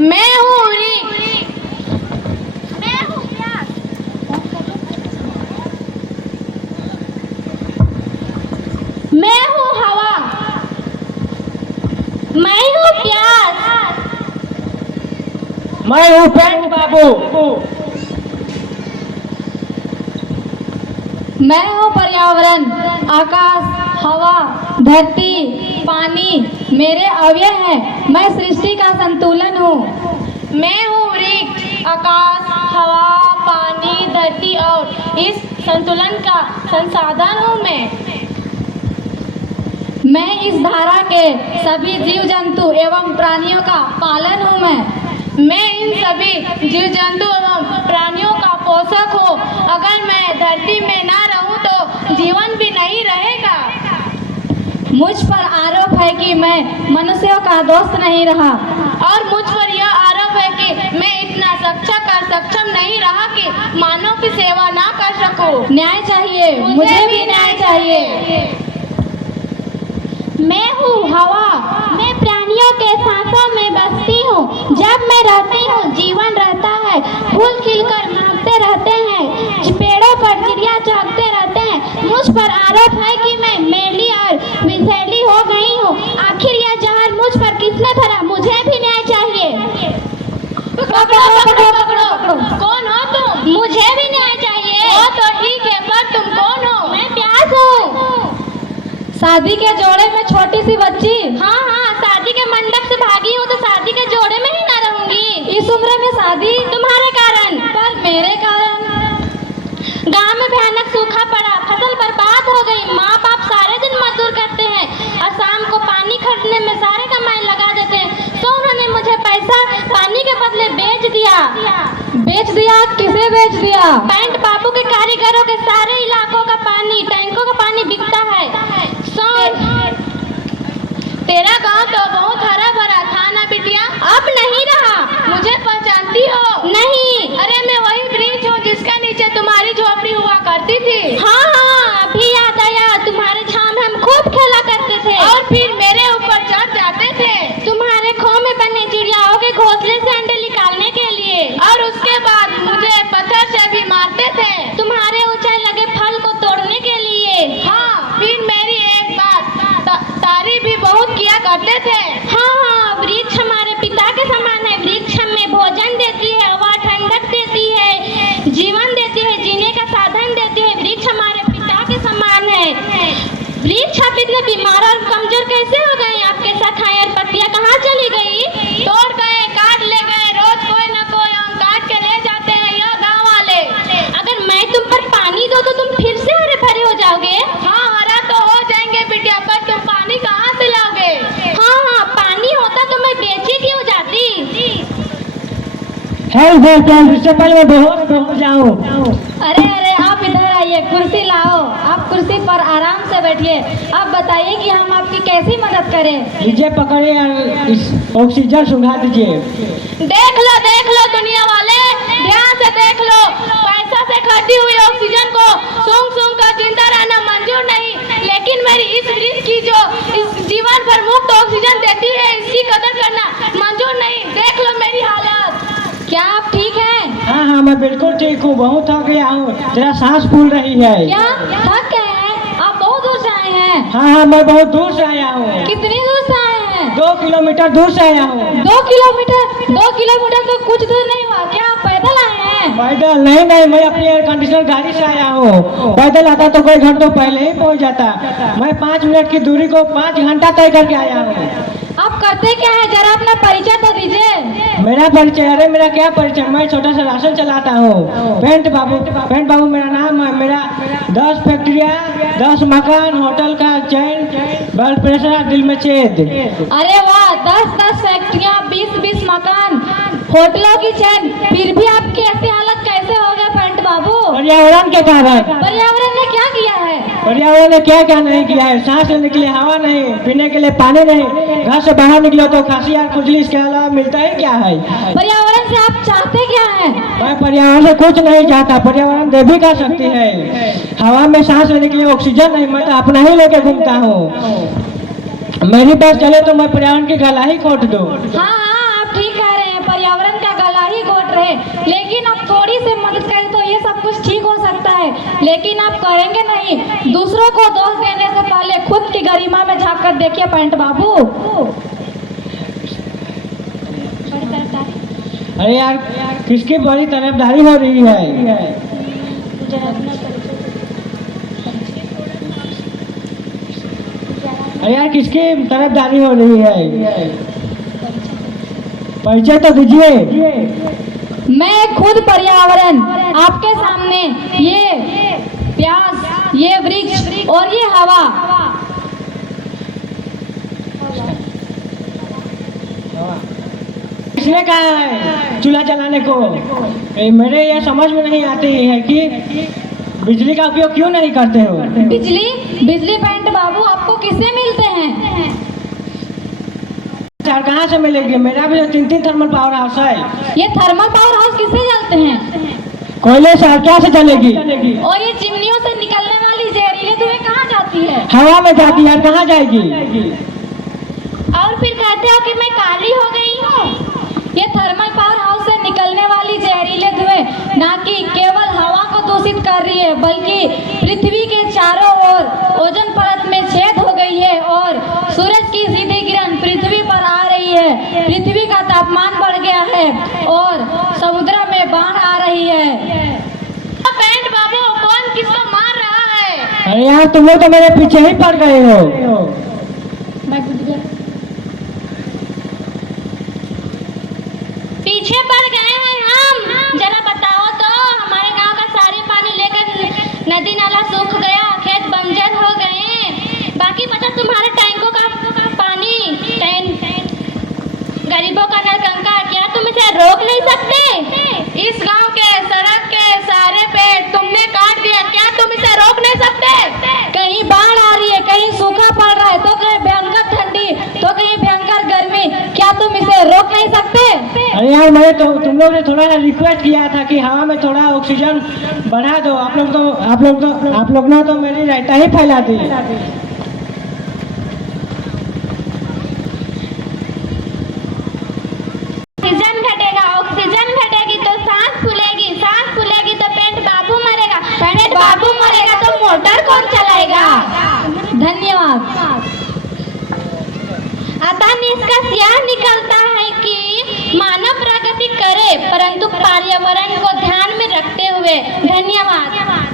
मैं हूँ उरी। मैं हूँ प्यास। मैं हूँ हवा। मैं हूँ प्यास। मैं हूँ पेंट बाबू। मैं हूँ पर्यावरण, आकाश, हवा, धरती, पानी मेरे अवयव हैं। मैं सृष्टि का संतुलन हूँ। मैं हूँ वृक्ष, आकाश, हवा, पानी, धरती और इस संतुलन का संसाधन हूँ मैं इस धारा के सभी जीव जंतु एवं प्राणियों का पालन हूँ। मैं इन सभी जीव जंतु एवं प्राणियों का पोषक हूँ। अगर मैं धरती में ना रहूँ तो जीवन भी नहीं रहेगा। मुझ पर आरोप है कि मैं मनुष्यों का दोस्त नहीं रहा और मुझ पर यह आरोप है कि मैं इतना सक्षम नहीं रहा कि मानव की सेवा ना कर सकूं। न्याय चाहिए, मुझे भी न्याय चाहिए। मैं हूँ हवा। मैं प्राणियों के सांसों में बसती हूँ। जब मैं रहती हूँ जीवन रहता है। फूल खिलकर महकते रहते हैं। पेड़ों पर चिड़िया चहकते रहते हैं। मुझ पर आरोप है कि मैं मेली और विषैली हो गई हूँ। आखिर यह जहर मुझ पर किसने भरा? मुझे भी न्याय चाहिए। पकड़ो। कौन हो तुम? मुझे भी न्याय चाहिए। वो तो ठीक है, पर तुम कौन हो? मैं प्यास हूँ। शादी के जोड़े में छोटी सी बच्ची। हाँ, शादी के मंडप से भागी हूँ तो शादी के जोड़े में ही ना रहूंगी। इस उम्र में शादी? तुम्हारे कारण। पर मेरे कारण? गांव में भयानक सूखा पड़ा, फसल बर्बाद हो गई। माँ बाप सारे दिन मजदूर करते हैं और शाम को पानी खरीदने में सारे कमाई लगा देते हैं। तो उन्होंने मुझे पैसा पानी के बदले बेच दिया। बेच दिया? किसे बेच दिया? पेंट बाबू के कारीगरों के सारे इलाकों का पानी, टैंकों का पानी बिकता है। तेरा गांव तो बहुत हरा भरा था ना बिटिया? अब नहीं रहा। मुझे पहचानती हो? नहीं। अरे मैं वही वृक्ष हूँ जिसका नीचे तुम्हारी झोपड़ी हुआ करती थी। हाँ, अभी याद आया। तुम्हारे छांव में हम खूब खेला करते थे और फिर मेरे ऊपर चढ़ जाते थे तुम्हारे खोह में बने चिड़ियाओं के घोंसले से अंडे निकालने के लिए। और उसके बाद मुझे पत्थर से भी मारते थे तुम्हारे ऊंचाई लगे फल को तोड़ने के लिए। हाँ, फिर मेरी एक बात तारीफ भी बहुत किया करते थे। हाँ, वृक्ष हमारे पिता के समान है। वृक्ष हमें भोजन देती है, हवा ठंडक देती है, जीवन देती है, जीने का साधन देती है। वृक्ष हमारे पिता के समान है। वृक्ष आप इतने बीमार और कमजोर कैसे हो गए? आपके साथ खाए और पत्तियां कहाँ चली गई? तोड़ गए, काट ले गए। रोज कोई न कोई आम काट के ले जाते हैं यह गाँव वाले। अगर मैं तुम पर पानी दूं तो तुम फिर से हरे भरे हो जाओगे? हाँ, हरा तो हो जाएंगे बिटिया, पर तुम पानी कहाँ से लाओगे? हाँ, पानी होता तो मैं बेची क्यों जाती? इससे पहले मैं बेहोश हो जाऊँ। अरे आप इधर आइए, कुर्सी लाओ। आप कुर्सी पर आराम से बैठिए। अब बताइए कि हम आपकी कैसी मदद करें? लीजिए, पकड़िए और इस ऑक्सीजन सुंघा दीजिए। देख लो दुनिया वाले, ध्यान से देख लो। पैसा से खरीदी हुई ऑक्सीजन को सूंघ कर जिंदा रहना मंजूर नहीं, लेकिन मेरी इस वृक्ष की जो इस जीवन भर मुफ्त ऑक्सीजन देती है, इसकी कदर करना मंजूर नहीं। देख लो मेरी हालत। क्या आप ठीक हैं? हाँ, मैं बिल्कुल ठीक हूँ। बहुत थक गया हूँ, तेरा सांस फूल रही है। क्या थक गए हैं? आप बहुत दूर से आए हैं। हाँ, मैं बहुत दूर से आया हूँ। कितनी दूर से आए हैं? 2 किलोमीटर दूर से आया हूँ। 2 किलोमीटर तो कुछ दूर नहीं हुआ। क्या आप पैदल आए हैं? पैदल नहीं, मैं अपनी एयर कंडीशनर गाड़ी से आया हूँ। पैदल आता तो कोई घंटों पहले ही पहुँच जाता। मैं 5 मिनट की दूरी को 5 घंटा तय करके आया हूँ। आप करते क्या है? जरा अपना परिचय तो दीजिए। मेरा परिचय? अरे मेरा क्या परिचय, मैं छोटा सा राशन चलाता हूँ। पेंट बाबू मेरा नाम है। मेरा 10 फैक्ट्रियाँ, 10 मकान, होटल का चैन, ब्लड प्रेशर, दिल में छेद। अरे वाह, 10 फैक्ट्रियाँ, 20 मकान, होटलों की चैन। फिर भी आपकी ऐसी हालत कैसे हो गया पेंट बाबू? पर्यावरण के कारण। पर्यावरण ने क्या किया है? पर्यावरण ने क्या क्या नहीं किया है? सांस लेने के लिए हवा नहीं, पीने के लिए पानी नहीं, घर से बाहर निकलो तो खांसी और खुजली, इसके अलावा मिलता ही क्या है? पर्यावरण से आप चाहते क्या हैं? मैं पर्यावरण से कुछ नहीं चाहता। पर्यावरण दे भी कर सकती है। हवा में सांस लेने के लिए ऑक्सीजन नहीं, मैं तो अपना ही लेके घूमता हूँ। मेरी बस चले तो मैं पर्यावरण की गला ही खोट दूँ। हाँ, आप ठीक कह रहे हैं। पर्यावरण का गला ही घोट रहे। लेकिन अब थोड़ी सी मदद करें तो ये सब कुछ ठीक हो सकता है। लेकिन आप करेंगे नहीं। दूसरों को दोष देने से पहले खुद की गरिमा में झांक कर देखिए पेंट बाबू। अरे यार किसकी बड़ी तरफदारी हो रही है? अरे यार किसकी तरफदारी हो रही है? परिचय तो दीजिए। मैं खुद पर्यावरण, आपके सामने ये प्यास, ये वृक्ष और ये हवा। किसने कहा है चूल्हा जलाने को? मेरे ये समझ में नहीं आती है कि बिजली का उपयोग क्यों नहीं करते हो? बिजली पेंट बाबू आपको किससे मिलते हैं? चार कहाँ से मिलेगी? मेरा भी तो 3 थर्मल पावर हाउस है। ये थर्मल पावर हाउस किससे जलते हैं? कोयले से और क्या से चलेगी? और ये चिमनियों से निकलने वाली जहरीली धुएं कहाँ जाती है? हवा में जाती है, कहाँ जाएगी? और फिर कहते हो कि मैं काली हो गई हूँ। ये थर्मल पावर हाउस से निकलने वाली जहरीले धुएं ना कि केवल हवा को दूषित कर रही है, बल्कि पृथ्वी के चारों ओर ओजोन परत में छेद हो गई है और सूरज की सीधी किरण पृथ्वी पर आ रही है। पृथ्वी का तापमान बढ़ गया है और समुद्र में बाढ़ आ रही है। पेंट बाबू कौन किसको मार रहा है? अरे यार तुम लोग तो मेरे पीछे ही पड़ गए हो। पीछे पड़ गए हैं हम? जरा बताओ तो। हमारे गांव का सारे पानी लेकर नदी नाला सूख गया, खेत बंजर हो गए। बाकी बचा तुम्हारे टैंकों का पानी, गरीबों का नरकंका। क्या तुम इसे रोक नहीं सकते? इस गांव के सड़क के सारे पेड़ तुमने काट दिया, क्या तुम इसे रोक नहीं सकते? कहीं बाढ़ आ रही है, कहीं सूखा पड़ रहा है, तो कहीं भयंकर ठंडी, तो कहीं भयंकर गर्मी। क्या तुम इसे रोक नहीं सकते? अरे यार मैंने तो तुम लोग ने थोड़ा सा रिक्वेस्ट किया था कि हवा में थोड़ा ऑक्सीजन बढ़ा दो। आप लोग ने तो मेरी रायता ही फैला दी। ऑक्सीजन घटेगी तो सांस फूलेगी, सांस फूलेगी तो पेंट बाबू मरेगा, पेंट बाबू मरेगा तो मोटर कौन चलाएगा? धन्यवाद। अतः निष्कर्ष यह निकलता है कि मानव प्रगति करे परंतु पर्यावरण को ध्यान में रखते हुए। धन्यवाद।